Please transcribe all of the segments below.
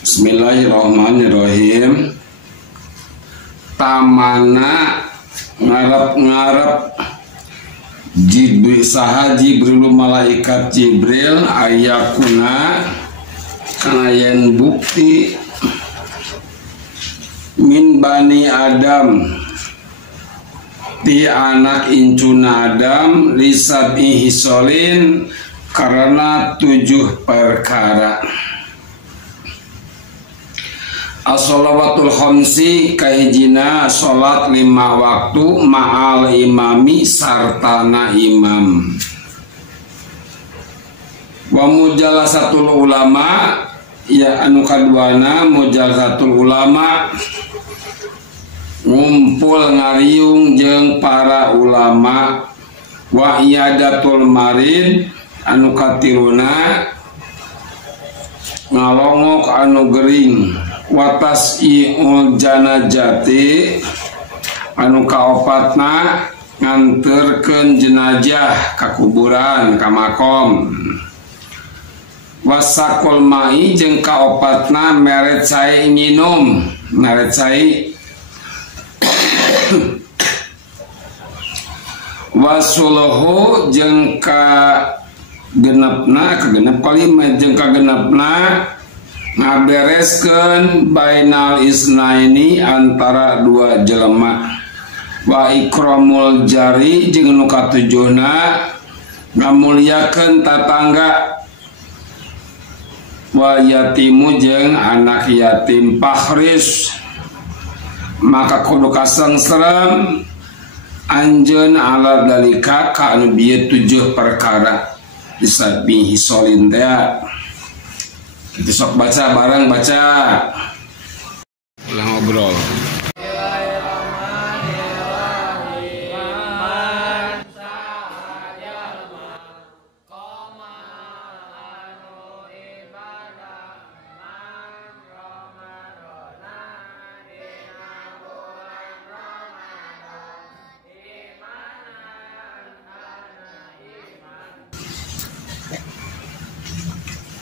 Bismillahirrahmanirrahim. Tamana ngarep-ngarep Jibril malaikat Jibril ayakuna kana yen bukti min bani Adam ti anak incuna Adam lisabi hisolin karena 7 perkara. As-sholawatul khamsi kahijina sholat 5 waktu ma'al imami sartana imam. Wa mujalasatul ulama ya anu kaduana mujalasatul ulama ngumpul ngariung jeung para ulama. Wa iyadatul marid anu katiluna ngalongok anu gering. Watas i'ul janajati anu kaopatna nganterkeun jenazah ka kuburan ka makom. Wasakul mai jeung kaopatna mere cai nginum mere cai. Wasuluhu jeung ka genepna kagenep kalimat jeung ka genepna ngabereskeun bainal isnaini antara 2 jelema. Wa ikramul jari jeung nu katujuhna ngamulyakeun tatangga. Wa yatimu jeung anak yatim pahris maka kudu kasengserem anjeun ala dalika ka anu bieu 7 perkara disabi hisolin teh. Kita sok baca bareng baca. Ulah ngobrol.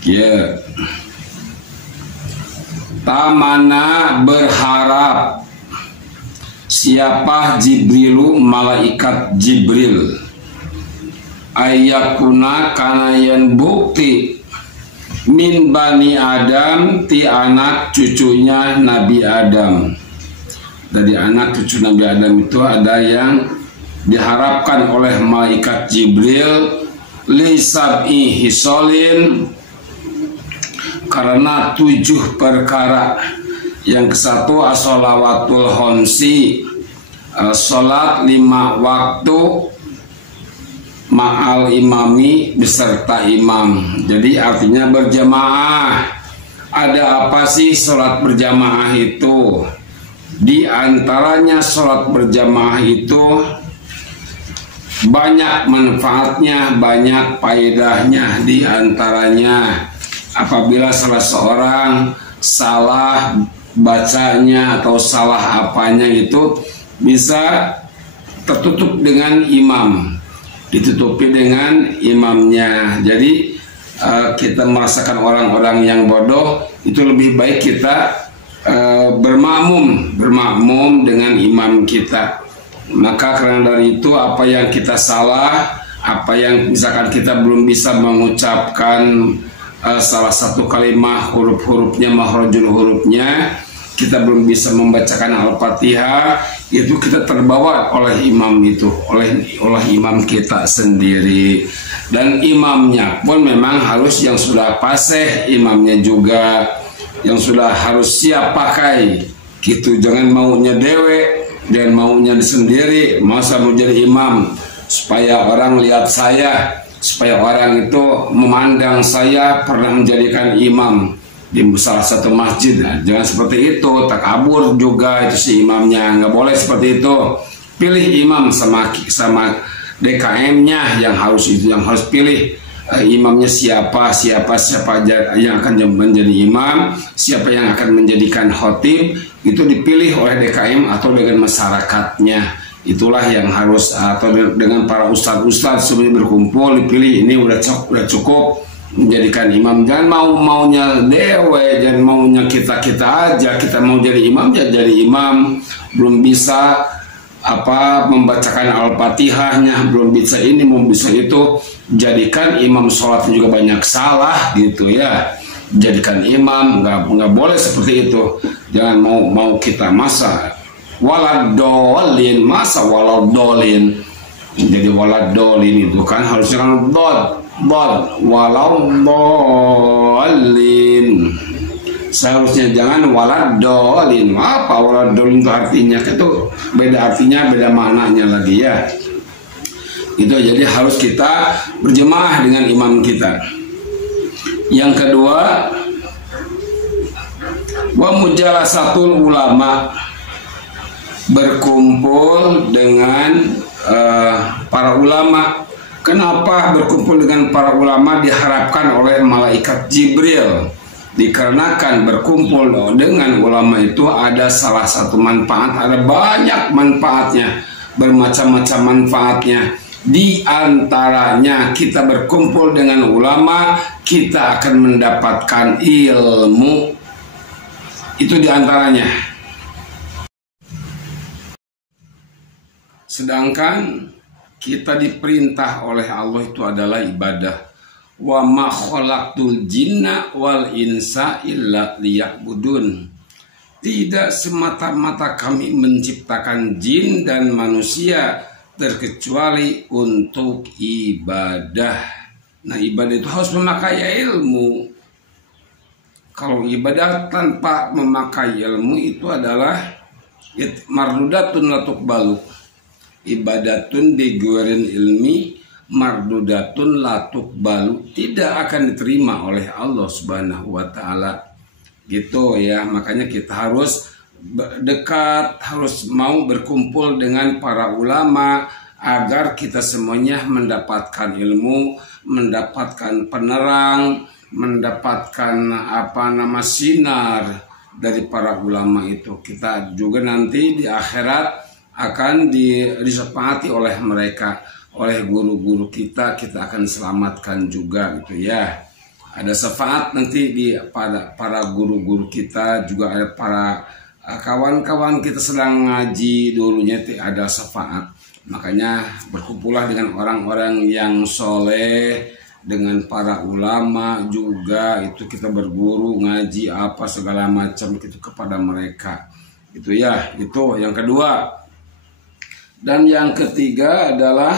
Ya. Tamana berharap siapa Jibrilu malaikat Jibril ayakuna kana yen bukti min bani Adam ti anak cucunya Nabi Adam. Dari anak cucu Nabi Adam itu ada yang diharapkan oleh malaikat Jibril li sab'i hisolin karena 7 perkara. Yang kesatu as-sholawatul khamsi, sholat 5 waktu ma'al imami beserta imam. Jadi artinya berjamaah. Ada apa sih sholat berjamaah itu? Di antaranya sholat berjamaah itu banyak manfaatnya, banyak faedahnya. Di antaranya apabila salah seorang salah bacanya atau salah apanya itu bisa tertutup dengan imam, ditutupi dengan imamnya. Jadi kita merasakan orang-orang yang bodoh itu lebih baik kita bermakmum dengan imam kita. Maka karena dari itu apa yang kita salah, apa yang misalkan kita belum bisa mengucapkan salah satu kalimat huruf-hurufnya, makhrajul hurufnya, kita belum bisa membacakan Al-Fatihah, itu kita terbawa oleh imam itu, oleh imam kita sendiri. Dan imamnya pun memang harus yang sudah fasih, imamnya juga yang sudah harus siap pakai gitu. Jangan maunya dewe dan maunya sendiri, masa mau jadi imam supaya orang lihat saya, supaya orang itu memandang saya pernah menjadikan imam di salah satu masjid. Nah, jangan seperti itu, takabur juga itu si imamnya, nggak boleh seperti itu. Pilih imam sama DKM-nya yang harus pilih imamnya siapa yang akan menjadi imam, siapa yang akan menjadikan khotib, itu dipilih oleh DKM atau dengan masyarakatnya. Itulah yang harus, atau dengan para ustadz sebelum berkumpul dipilih, ini udah cukup menjadikan imam. Jangan maunya dewe, jangan maunya kita aja. Kita mau jadi imam ya jadi imam, belum bisa membacakan Al-Fatihahnya, belum bisa ini, belum bisa itu. Jadikan imam sholat juga banyak salah gitu ya. Jadikan imam, nggak boleh seperti itu. Jangan mau kita masa waladolin, masa waladolin. Jadi waladolin itu kan harusnya kan dod waladolin. Seharusnya jangan waladolin. Apa waladolin itu artinya? Itu beda artinya, beda maknanya lagi ya. Itu jadi harus kita berjemaah dengan imam kita. Yang kedua, wa mujalasatul ulama, berkumpul dengan para ulama. Kenapa berkumpul dengan para ulama diharapkan oleh malaikat Jibril? Dikarenakan berkumpul dengan ulama itu ada salah satu manfaat, ada banyak manfaatnya, bermacam-macam manfaatnya. Di antaranya kita berkumpul dengan ulama, kita akan mendapatkan ilmu. Itu di antaranya. Sedangkan kita diperintah oleh Allah itu adalah ibadah. Wa ma khalaqtul jinna wal insa illa liya'budun. Tidak semata-mata kami menciptakan jin dan manusia terkecuali untuk ibadah. Nah, ibadah itu harus memakai ilmu. Kalau ibadah tanpa memakai ilmu itu adalah mardudatun latuk balu. Ibadatun bigurin ilmi mardudatun latuk balu, tidak akan diterima oleh Allah Subhanahu wa taala. Gitu ya, makanya kita harus dekat, harus mau berkumpul dengan para ulama agar kita semuanya mendapatkan ilmu, mendapatkan penerang, mendapatkan sinar dari para ulama itu. Kita juga nanti di akhirat akan disepakati oleh mereka, oleh guru-guru kita akan selamatkan juga gitu ya. Ada syafaat nanti pada para guru-guru kita, juga ada para kawan-kawan kita sedang ngaji dulunya ada syafaat. Makanya berkumpullah dengan orang-orang yang soleh, dengan para ulama juga, itu kita berguru ngaji apa segala macam itu kepada mereka. Itu ya, itu yang kedua. Dan yang ketiga adalah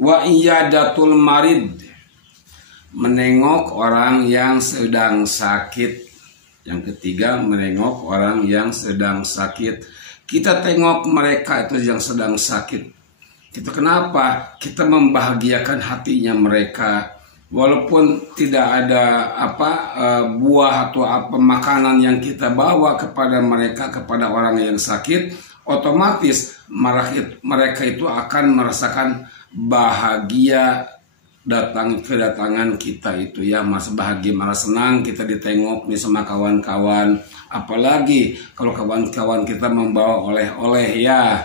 wa iyadatul marid, menengok orang yang sedang sakit. Yang ketiga, menengok orang yang sedang sakit. Kita tengok mereka itu yang sedang sakit. Kita kenapa? Kita membahagiakan hatinya mereka. Walaupun tidak ada buah atau makanan yang kita bawa kepada mereka, kepada orang yang sakit, otomatis mereka itu akan merasakan bahagia kedatangan kita itu ya, mas bahagia, malah senang kita ditengok nih sama kawan-kawan. Apalagi kalau kawan-kawan kita membawa oleh-oleh ya,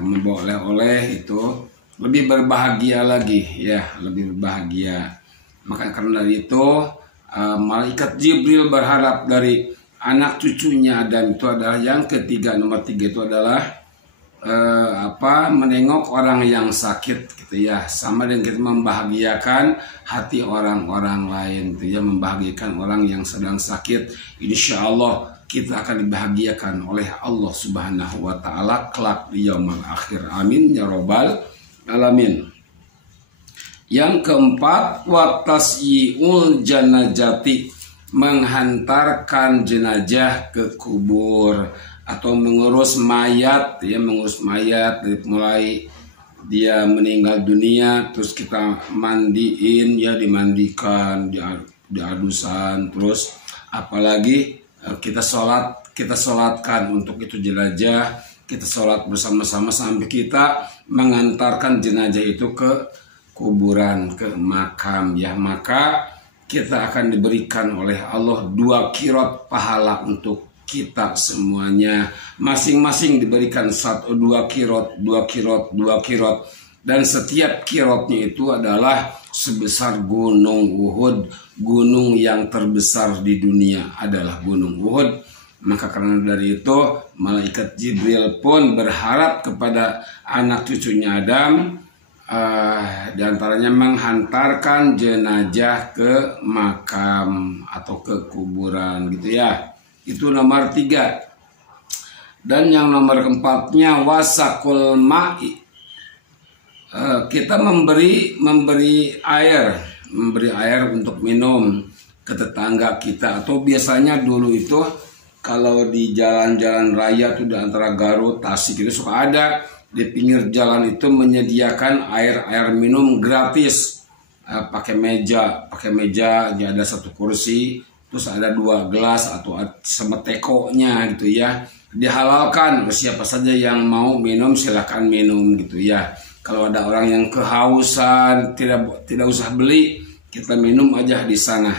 membawa oleh-oleh itu lebih berbahagia lagi ya, lebih berbahagia. Maka karena itu malaikat Jibril berharap dari anak cucunya, dan itu adalah yang ketiga, nomor 3 itu adalah menengok orang yang sakit gitu ya, sama dengan kita membahagiakan hati orang-orang lain gitu ya, membahagiakan orang yang sedang sakit. Insya Allah kita akan dibahagiakan oleh Allah Subhanahu wa taala kelak di yaumul akhir. Amin ya robbal alamin. Yang keempat, wa tasyiul janazati, menghantarkan jenazah ke kubur atau mengurus mayat ya, mengurus mayat dari mulai dia meninggal dunia, terus kita mandiin ya, dimandikan, diadusan, terus apalagi kita sholatkan untuk itu jenazah, kita sholat bersama-sama sampai kita mengantarkan jenazah itu ke kuburan, ke makam ya. Maka kita akan diberikan oleh Allah 2 qirot pahala untuk kita semuanya, masing-masing diberikan 2 qirot, 2 qirot, 2 qirot. dan setiap kirotnya itu adalah sebesar gunung Uhud. Gunung yang terbesar di dunia adalah gunung Uhud. Maka karena dari itu malaikat Jibril pun berharap kepada anak cucunya Adam, diantaranya menghantarkan jenazah ke makam atau ke kuburan gitu ya. Itu nomor 3. Dan yang nomor 4-nya wasakul ma'i. Kita memberi air untuk minum ke tetangga kita. Atau biasanya dulu itu kalau di jalan-jalan raya tuh di antara Garut, Tasik itu suka ada di pinggir jalan itu menyediakan air minum gratis. Pakai meja, dia ada 1 kursi, terus ada 2 gelas atau sama tekonya gitu ya. Dihalalkan, siapa saja yang mau minum silahkan minum gitu ya. Kalau ada orang yang kehausan, tidak usah beli, kita minum aja di sana.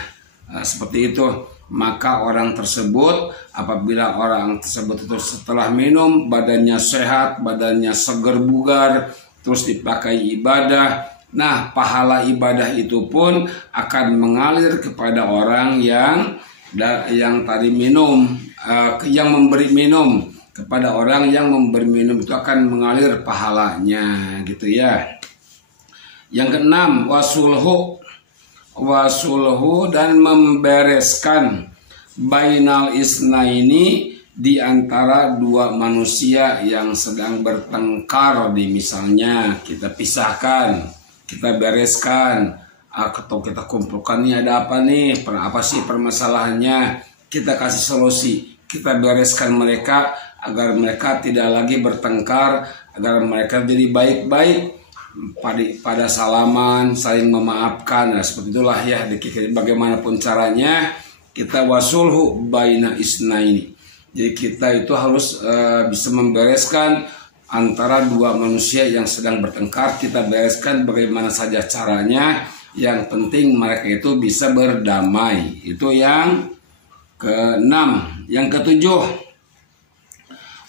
Seperti itu. Maka orang tersebut, apabila orang tersebut itu setelah minum badannya sehat, badannya seger bugar, terus dipakai ibadah, nah pahala ibadah itu pun akan mengalir kepada orang yang tadi minum, yang memberi minum. Kepada orang yang memberi minum itu akan mengalir pahalanya gitu ya. Yang keenam, wasulhu dan membereskan bainal isnaini di antara 2 manusia yang sedang bertengkar. Misalnya kita pisahkan, kita bereskan, atau kita kumpulkan, nih ada apa nih, apa sih permasalahannya, kita kasih solusi, kita bereskan mereka agar mereka tidak lagi bertengkar, agar mereka jadi baik-baik, pada salaman, saling memaafkan. Nah, seperti itulah ya, bagaimanapun caranya kita wasulhu baina isnaini. Jadi kita itu harus bisa membereskan antara 2 manusia yang sedang bertengkar. Kita bereskan bagaimana saja caranya, yang penting mereka itu bisa berdamai. Itu yang ke-6. Yang ke-7,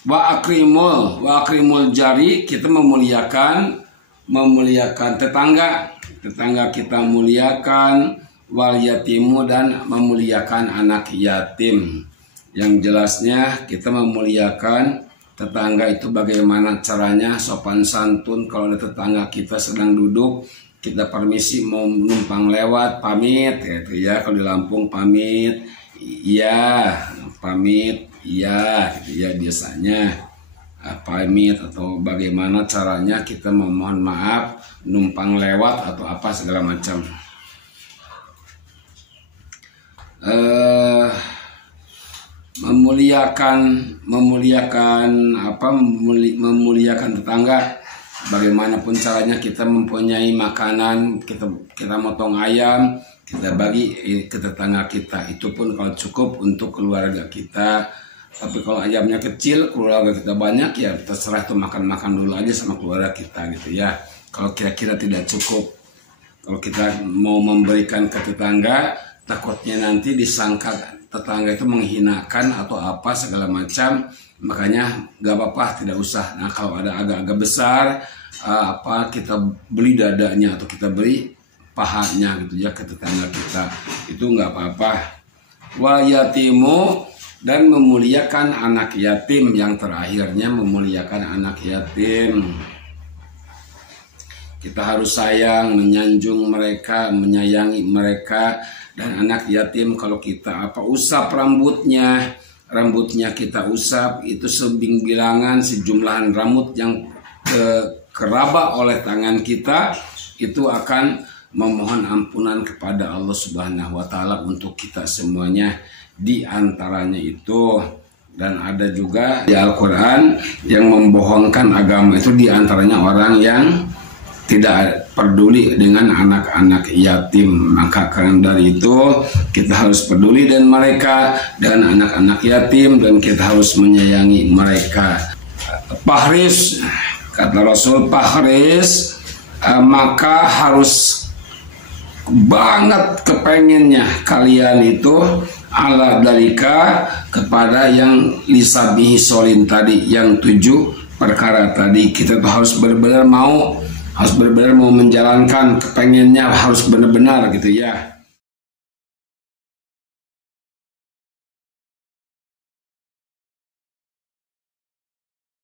wa akrimul jari, kita memuliakan tetangga kita muliakan, wal yatimu dan memuliakan anak yatim. Yang jelasnya kita memuliakan tetangga itu bagaimana caranya, sopan santun. Kalau ada tetangga kita sedang duduk, kita permisi mau numpang lewat, pamit gitu ya. Kalau di Lampung pamit, iya, pamit, iya gitu ya biasanya. Pamit atau bagaimana caranya kita memohon maaf, numpang lewat atau apa segala macam. Memuliakan tetangga. Bagaimanapun caranya kita mempunyai makanan, kita motong ayam, kita bagi ke tetangga kita. Itu pun kalau cukup untuk keluarga kita. Tapi kalau ayamnya kecil, keluarga kita banyak, ya terserah tuh makan dulu aja sama keluarga kita gitu ya. Kalau kira-kira tidak cukup, kalau kita mau memberikan ke tetangga, takutnya nanti disangka tetangga itu menghinakan atau apa segala macam. Makanya gak apa-apa, tidak usah. Nah kalau ada agak-agak besar, kita beli dadanya atau kita beli pahanya gitu ya ke tetangga kita, itu nggak apa-apa. Wa yatimu, dan memuliakan anak yatim. Yang terakhirnya memuliakan anak yatim. Kita harus sayang, menyanjung mereka, menyayangi mereka. Dan anak yatim kalau kita usap rambutnya kita usap, itu sebingbilangan sejumlahan rambut yang keraba oleh tangan kita, itu akan memohon ampunan kepada Allah Subhanahu wa Ta'ala untuk kita semuanya. Di antaranya itu, dan ada juga di Al-Quran yang membohongkan agama itu, di antaranya orang yang tidak peduli dengan anak-anak yatim. Maka karena dari itu kita harus peduli dengan mereka, dan anak-anak yatim, dan kita harus menyayangi mereka. Pahris, kata Rasul, pahris, maka harus banget kepengennya kalian itu ala dalika, kepada yang lisabihi solin tadi, yang 7 perkara tadi. Kita tuh harus benar-benar mau harus benar-benar mau menjalankan kepengennya harus benar-benar gitu ya.